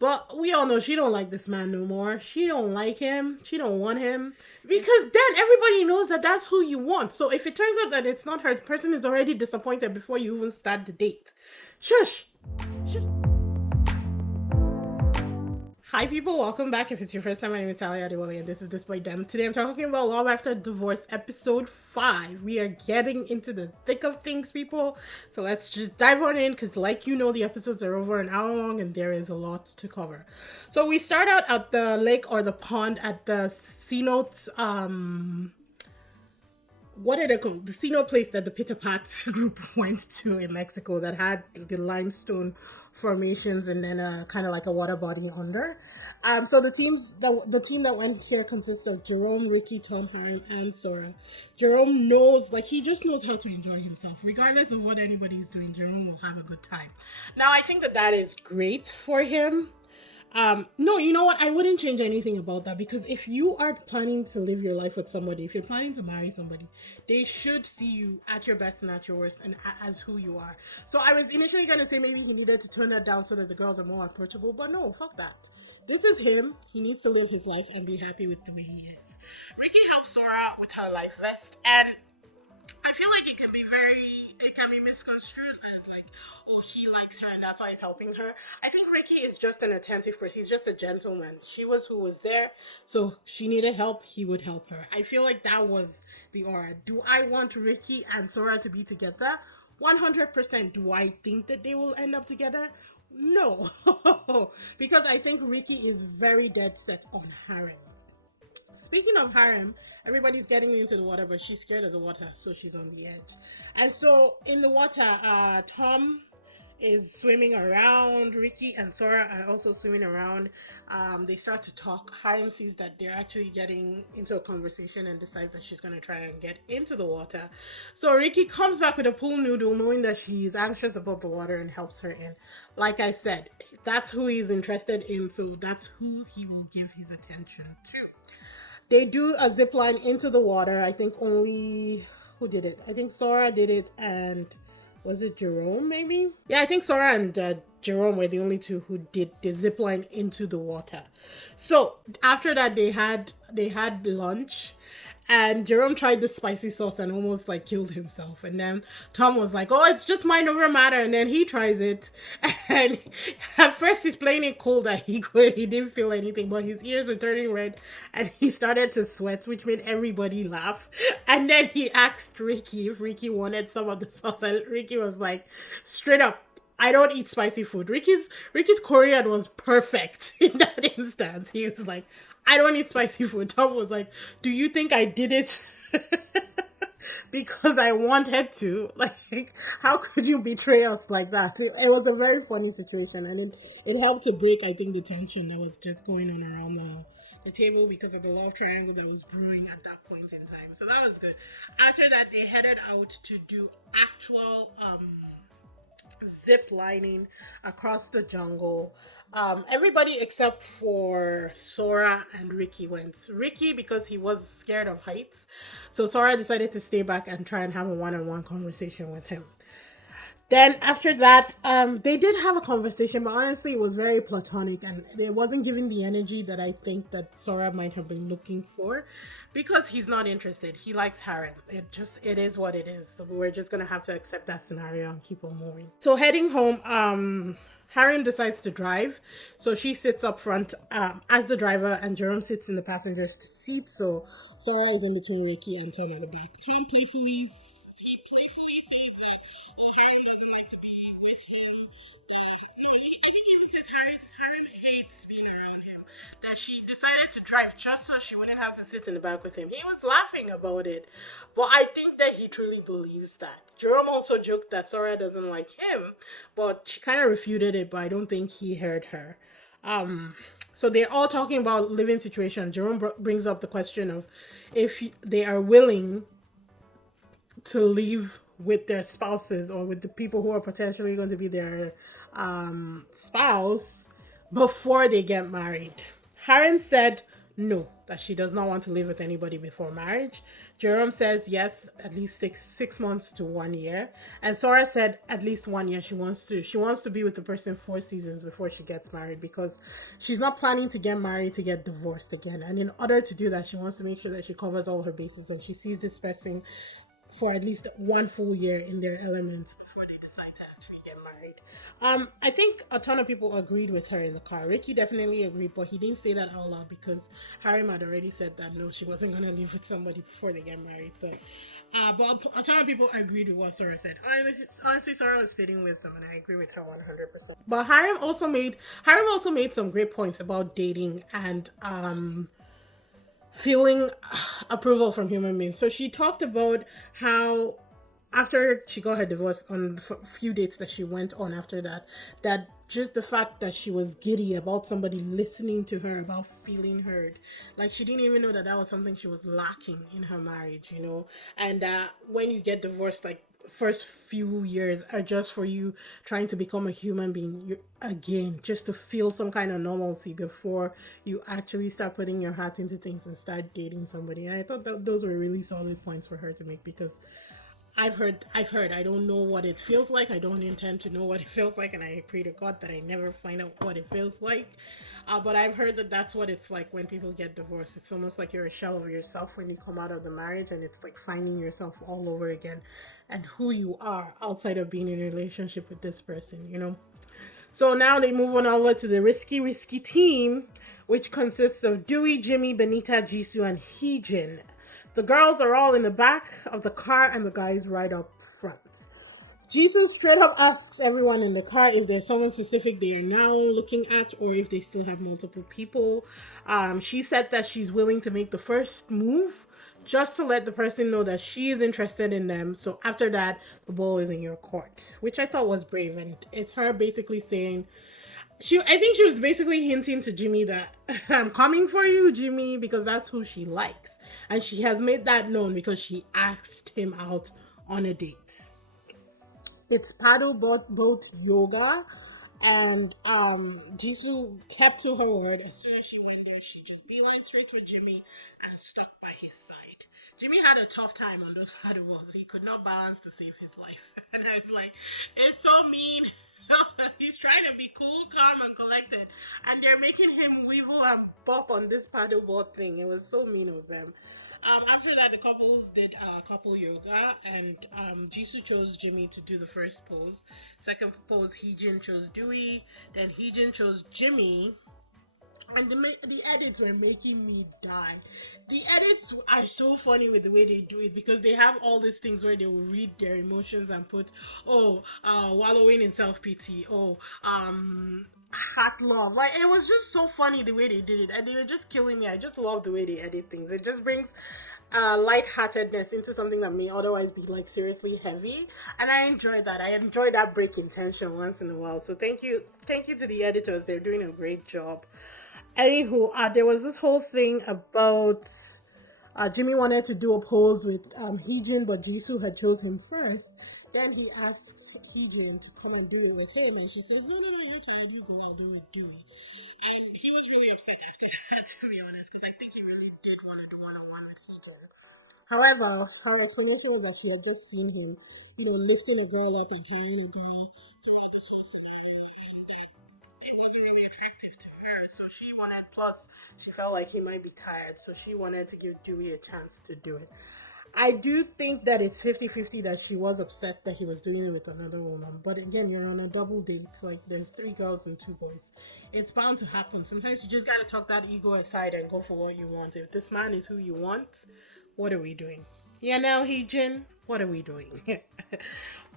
But we all know she don't like this man no more. She don't like him. She don't want him. Because then everybody knows that that's who you want. So if it turns out that it's not her, the person is already disappointed before you even start the date. Shush. Shush. Hi people, welcome back. If it's your first time, my name is Talia Adewale and this is DISBYDEM. Today I'm talking about Love After Divorce episode 5. We are getting into the thick of things, people. So let's just dive on in because like you know, the episodes are over an hour long and there is a lot to cover. So we start out at the lake or the pond at the cenote, what did it call? The cenote place that the Pita Pat group went to in Mexico that had the limestone formations and then kind of like a water body under. So the team that went here consists of Jerome, Ricky, Tom, Harry, and Sora. Jerome knows, like he just knows how to enjoy himself, regardless of what anybody's doing. Jerome will have a good time. Now I think that is great for him. No, you know what? I wouldn't change anything about that because if you are planning to live your life with somebody, if you're planning to marry somebody, they should see you at your best and at your worst and as who you are. So I was initially going to say maybe he needed to turn that down so that the girls are more approachable, but no, fuck that. This is him. He needs to live his life and be happy with the way he is. Ricky helps Sora with her life vest, and I feel like it can be misconstrued as like, oh, he likes her and that's why he's helping her. I think Ricky is just an attentive person. He's just a gentleman. She was who was there, so she needed help. He would help her. I feel like that was the aura. Do I want Ricky and Sora to be together? 100%. Do I think that they will end up together? No, because I think Ricky is very dead set on harem. Speaking of harem, everybody's getting into the water, but she's scared of the water, so she's on the edge. And so in the water, Tom is swimming around. Ricky and Sora are also swimming around. They start to talk. Harem sees that they're actually getting into a conversation and decides that she's going to try and get into the water. So Ricky comes back with a pool noodle knowing that she's anxious about the water and helps her in. Like I said, that's who he's interested in, so that's who he will give his attention to. They do a zip line into the water. I think only, who did it? I think Sora did it and was it Jerome maybe? Yeah, I think Sora and Jerome were the only two who did the zip line into the water. So after that they had lunch. And Jerome tried the spicy sauce and almost like killed himself. And then Tom was like, oh, it's just mind over matter. And then he tries it. And at first he's playing it cold that he didn't feel anything. But his ears were turning red. And he started to sweat, which made everybody laugh. And then he asked Ricky if Ricky wanted some of the sauce. And Ricky was like, straight up, I don't eat spicy food. Ricky's Korean was perfect in that instance. He was like, I don't eat spicy food. Tom was like, do you think I did it because I wanted to? Like, how could you betray us like that? It was a very funny situation, and it helped to break, I think, the tension that was just going on around the table because of the love triangle that was brewing at that point in time. So that was good. After that, they headed out to do actual zip lining across the jungle. Everybody except for Sora and Ricky went. Ricky because he was scared of heights, so Sora decided to stay back and try and have a one-on-one conversation with him. Then after that, they did have a conversation, but honestly it was very platonic and it wasn't giving the energy that I think that Sora might have been looking for, because he's not interested. He likes harem. It is what it is. So we're just gonna have to accept that scenario and keep on moving. So heading home, Harem decides to drive, so she sits up front as the driver, and Jerome sits in the passenger's seat. So Sora is in between Ricky and Tom at the back. Tom playfully says that Harem doesn't like to be with him. No, I think he says Harem hates being around him. That she decided to drive just so she wouldn't have to sit in the back with him. He was laughing about it, but I think that he truly believes that. Jerome also joked that Sora doesn't like him, but she kind of refuted it, but I don't think he heard her. So they're all talking about living situation. Jerome brings up the question of if they are willing to leave with their spouses or with the people who are potentially going to be their spouse before they get married. Harem said no, that she does not want to live with anybody before marriage. Jerome says yes, at least six months to 1 year, and Sora said at least 1 year. She wants to be with the person 4 seasons before she gets married, because she's not planning to get married to get divorced again. And in order to do that, she wants to make sure that she covers all her bases and she sees this person for at least 1 full year in their element before they decide to actually get married. I think a ton of people agreed with her in the car. Ricky definitely agreed, but he didn't say that out loud because Harry had already said that no, she wasn't gonna live with somebody before they get married. So, but a ton of people agreed with what Sarah said. Honestly, Sarah was fitting wisdom, and I agree with her 100%. But Harry also made some great points about dating and feeling approval from human beings. So she talked about how after she got her divorce, on the few dates that she went on after that, that just the fact that she was giddy about somebody listening to her, about feeling heard, like she didn't even know that that was something she was lacking in her marriage, and when you get divorced, like, first few years are just for you trying to become a human being, again, just to feel some kind of normalcy before you actually start putting your heart into things and start dating somebody. And I thought that those were really solid points for her to make, because I've heard. I don't know what it feels like. I don't intend to know what it feels like, and I pray to God that I never find out what it feels like. But I've heard that that's what it's like when people get divorced. It's almost like you're a shell of yourself when you come out of the marriage, and it's like finding yourself all over again, and who you are outside of being in a relationship with this person. So now they move on over to the risky team, which consists of Dewey, Jimmy, Benita, Jisoo, and Heejin. The girls are all in the back of the car and the guys right up front. Jisoo straight up asks everyone in the car if there's someone specific they are now looking at or if they still have multiple people. She said that she's willing to make the first move just to let the person know that she is interested in them. So after that, the ball is in your court, which I thought was brave. And it's her basically saying, I think she was basically hinting to Jimmy that I'm coming for you, Jimmy, because that's who she likes. And she has made that known because she asked him out on a date. It's paddle boat yoga, and Jisoo kept to her word. As soon as she went there, she just beeline straight for Jimmy and stuck by his side. Jimmy had a tough time on those paddle boats. He could not balance to save his life. And it's like, it's so mean. He's trying to be cool, calm, and collected, and they're making him weevil and bop on this paddleboard thing. It was so mean of them. After that, the couples did couple yoga, and Jisoo chose Jimmy to do the first pose. Second pose, Heejin chose Dewey. Then Heejin chose Jimmy. And the edits were making me die. The edits are so funny with the way they do it, because they have all these things where they will read their emotions and put, wallowing in self-pity, hot love. Like, it was just so funny the way they did it, and they were just killing me. I just love the way they edit things. It just brings lightheartedness into something that may otherwise be like seriously heavy, and I enjoyed that. I enjoyed that break in tension once in a while. So thank you to the editors. They're doing a great job. Anywho, there was this whole thing about Jimmy wanted to do a pose with Heejin, but Jisoo had chose him first. Then he asks Heejin to come and do it with him, and she says, no, you're tired, you go, I'll do it, And he was really upset after that, to be honest, because I think he really did want to do one-on-one with Heejin. However, her explanation was that she had just seen him, lifting a girl up and carrying a girl throughout this whole scenario, and that it wasn't really attractive to her. So she wanted, plus she felt like he might be tired, so she wanted to give Dewey a chance to do it. I do think that it's 50-50 that she was upset that he was doing it with another woman. But again, you're on a double date. Like, there's 3 girls and 2 boys. It's bound to happen. Sometimes you just gotta tuck that ego aside and go for what you want. If this man is who you want, what are we doing? Yeah, now, Heejin, what are we doing?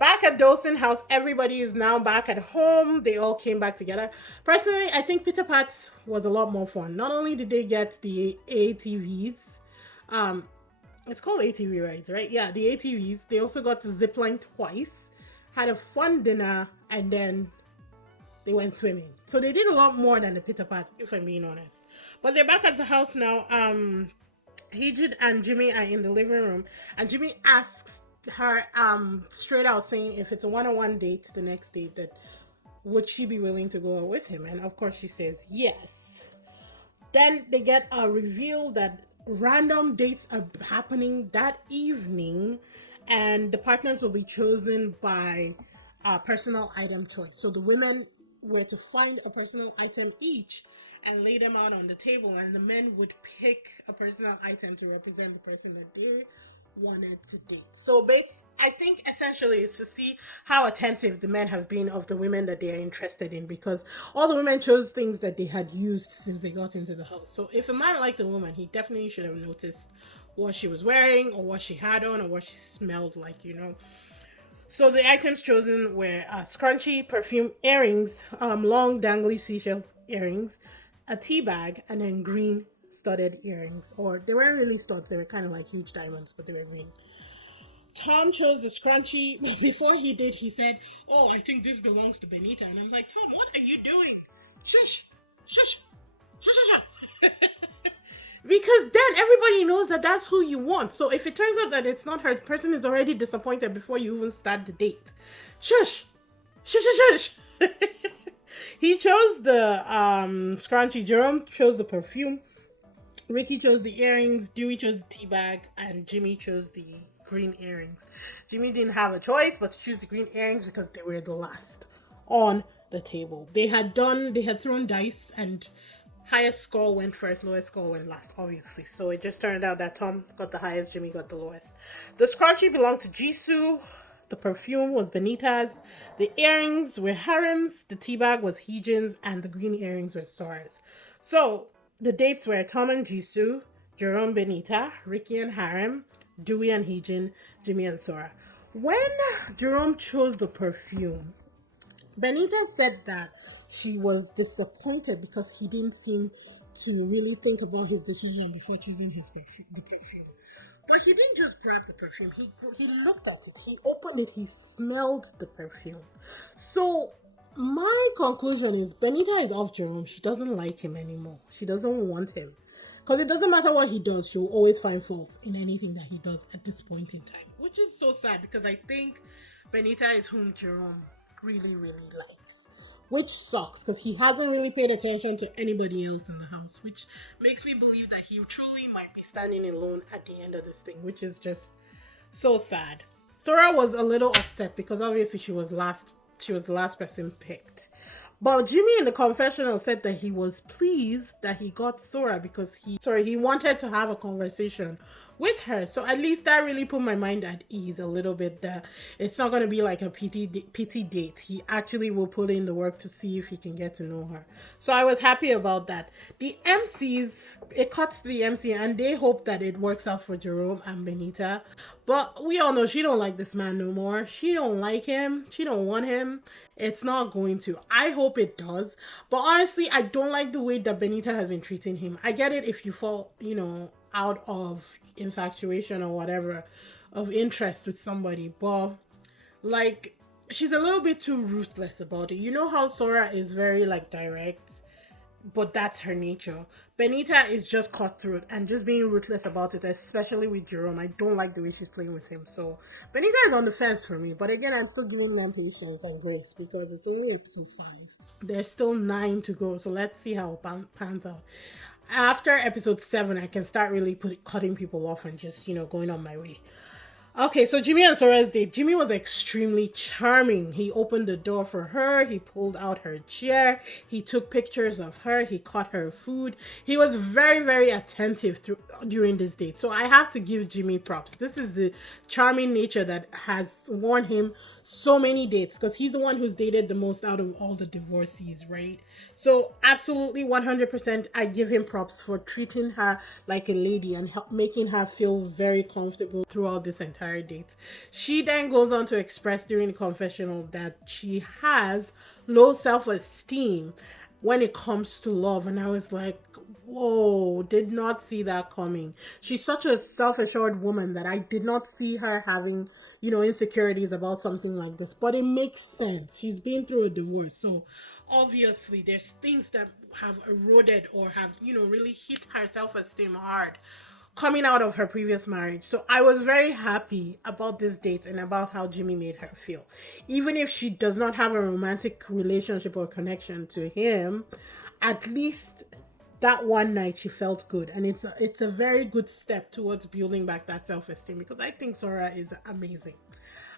Back at Dolsing House, everybody is now back at home. They all came back together. Personally, I think Peter Pats was a lot more fun. Not only did they get the ATVs, it's called ATV rides, right? Yeah, the ATVs. They also got to zipline twice, had a fun dinner, and then they went swimming. So they did a lot more than the Peter Pat, if I'm being honest. But they're back at the house now. Heejin and Jimmy are in the living room, and Jimmy asks her straight out, saying if it's a one-on-one date, the next date, that would she be willing to go with him? And of course she says yes. Then they get a reveal that random dates are happening that evening, and the partners will be chosen by personal item choice. So the women were to find a personal item each and lay them out on the table, and the men would pick a personal item to represent the person that they wanted to date. So I think essentially it's to see how attentive the men have been of the women that they are interested in, because all the women chose things that they had used since they got into the house. So if a man liked a woman, he definitely should have noticed what she was wearing or what she had on or what she smelled like. So the items chosen were scrunchy perfume earrings, long dangly seashell earrings, a tea bag, and then green studded earrings. Or they weren't really studs, they were kind of like huge diamonds, but they were green. Tom chose the scrunchie. Before he did, he said, "Oh, I think this belongs to Benita." And I'm like, "Tom, what are you doing? Shush, shush, shush, shush, shush." Because then everybody knows that that's who you want. So if it turns out that it's not her, the person is already disappointed before you even start the date. Shush, shush, shush, shush. He chose the scrunchie. Jerome chose the perfume. Ricky chose the earrings. Dewey chose the tea bag, and Jimmy chose the green earrings. Jimmy didn't have a choice but to choose the green earrings because they were the last on the table. They had thrown dice, and highest score went first, lowest score went last, obviously. So it just turned out that Tom got the highest, Jimmy got the lowest. The scrunchie belonged to Jisoo. The perfume was Benita's. The earrings were Harem's. The tea bag was Heejin's, and the green earrings were Sora's. So the dates were Tom and Jisoo, Jerome Benita, Ricky and Harem, Dewey and Heejin, Jimmy and Sora. When Jerome chose the perfume, Benita said that she was disappointed because he didn't seem to really think about his decision before choosing the perfume. But he didn't just grab the perfume. He looked at it. He opened it. He smelled the perfume. So my conclusion is Benita is off Jerome. She doesn't like him anymore. She doesn't want him. Because it doesn't matter what he does, she'll always find fault in anything that he does at this point in time. Which is so sad because I think Benita is whom Jerome really, really likes. Which sucks because he hasn't really paid attention to anybody else in the house, which makes me believe that he truly might be standing alone at the end of this thing, which is just so sad. Sora was a little upset because obviously she was the last person picked. But Jimmy in the confessional said that he was pleased that he got Sora because he wanted to have a conversation with her. So at least that really put my mind at ease a little bit that it's not going to be like a pity date. He actually will put in the work to see if he can get to know her. So I was happy about that. The MCs, it cuts to the MC and they hope that it works out for Jerome and Benita. But we all know she don't like this man no more. She don't like him. She don't want him. It's not going to. I hope it does. But honestly, I don't like the way that Benita has been treating him. I get it if you fall, out of infatuation or whatever, of interest with somebody. But, she's a little bit too ruthless about it. You know how Sora is very, direct? But that's her nature. Benita is just cutthroat and just being ruthless about it, especially with Jerome. I don't like the way she's playing with him. So Benita is on the fence for me. But again, I'm still giving them patience and grace because it's only episode 5. There's still 9 to go. So let's see how it pans out. After episode 7, I can start really cutting people off and just, going on my way. Okay, so Jimmy and Sora's date. Jimmy was extremely charming. He opened the door for her. He pulled out her chair. He took pictures of her. He caught her food. He was very, very attentive during this date. So I have to give Jimmy props. This is the charming nature that has won him so many dates because he's the one who's dated the most out of all the divorcees, right? So absolutely 100% I give him props for treating her like a lady and making her feel very comfortable throughout this entire date. She then goes on to express during the confessional that she has low self-esteem when it comes to love, and I was like, whoa, did not see that coming. She's such a self-assured woman that I did not see her having, insecurities about something like this, but it makes sense. She's been through a divorce, so obviously there's things that have eroded or have, really hit her self-esteem hard coming out of her previous marriage. So I was very happy about this date and about how Jimmy made her feel. Even if she does not have a romantic relationship or connection to him, at least that one night she felt good, and it's a very good step towards building back that self-esteem, because I think Sora is amazing.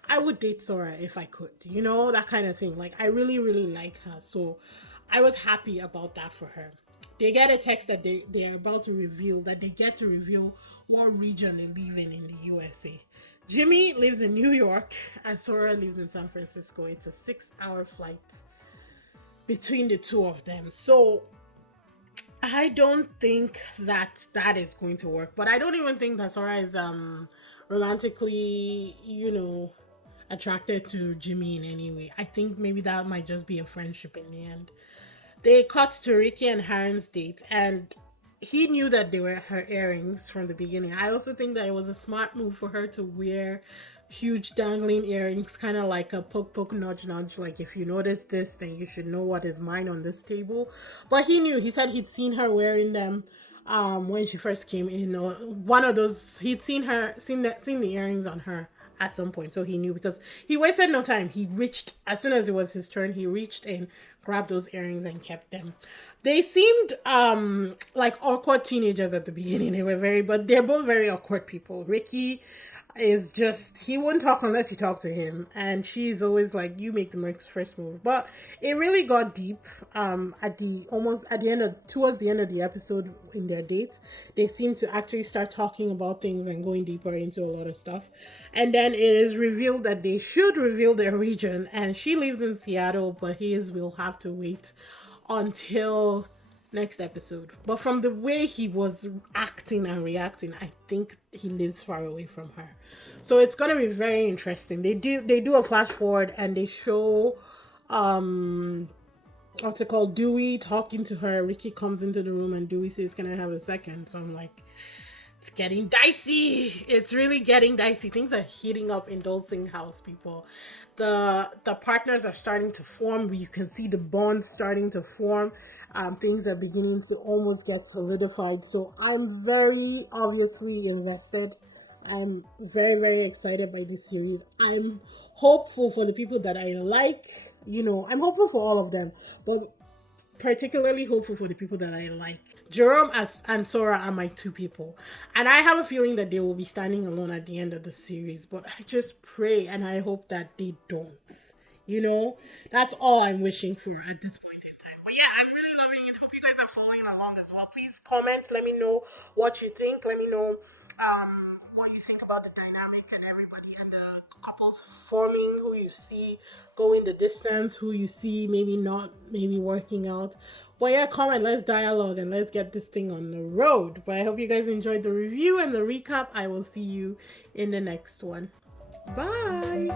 I would date Sora if I could, you know, that kind of thing. Like, I really, really like her. So I was happy about that for her. They get a text that they're about to reveal, that they get to reveal what region they live in the USA. Jimmy lives in New York and Sora lives in San Francisco. It's a 6-hour flight between the two of them. So I don't think that that is going to work. But I don't even think that Sora is romantically, you know, attracted to Jimmy in any way. I think maybe that might just be a friendship in the end. They cut to Ricky and Harem's date, and he knew that they were her earrings from the beginning. I also think that it was a smart move for her to wear huge dangling earrings, kind of like a poke poke nudge nudge, like, if you notice this, then you should know what is mine on this table. But he knew. He said he'd seen her wearing them when she first came in, or one of those. He'd seen the earrings on her at some point, so he knew, because he wasted no time. He reached, as soon as it was his turn, he reached in, grabbed those earrings and kept them. They seemed like awkward teenagers at the beginning. But they're both very awkward people. Ricky is just, he wouldn't talk unless you talk to him, and she's always like, you make the first move. But it really got deep towards the end of the episode. In their dates, they seem to actually start talking about things and going deeper into a lot of stuff, and then it is revealed that they should reveal their region, and she lives in Seattle, but his will have to wait until next episode. But from the way he was acting and reacting, I think he lives far away from her. So it's gonna be very interesting. They do a flash forward, and they show what's it called, Dewey talking to her. Ricky comes into the room and Dewey says, "Can I have a second?" So I'm like, it's getting dicey. It's really getting dicey. Things are heating up in Dolsing house, people. The partners are starting to form. You can see the bonds starting to form. Things are beginning to almost get solidified. So I'm very obviously invested. I'm very, very excited by this series. I'm hopeful for the people that I like. You know, I'm hopeful for all of them, but particularly hopeful for the people that I like. Jerome and Sora are my two people, and I have a feeling that they will be standing alone at the end of the series, but I just pray and I hope that they don't. You know, that's all I'm wishing for at this point in time. But yeah, I'm really loving it. Hope you guys are following along as well. Please comment, let me know what you think. Let me know what you think about the dynamic and everybody, and the couples forming, who you see going the distance, who you see maybe not, maybe working out. But yeah, comment, let's dialogue, and let's get this thing on the road. But I hope you guys enjoyed the review and the recap. I will see you in the next one. Bye.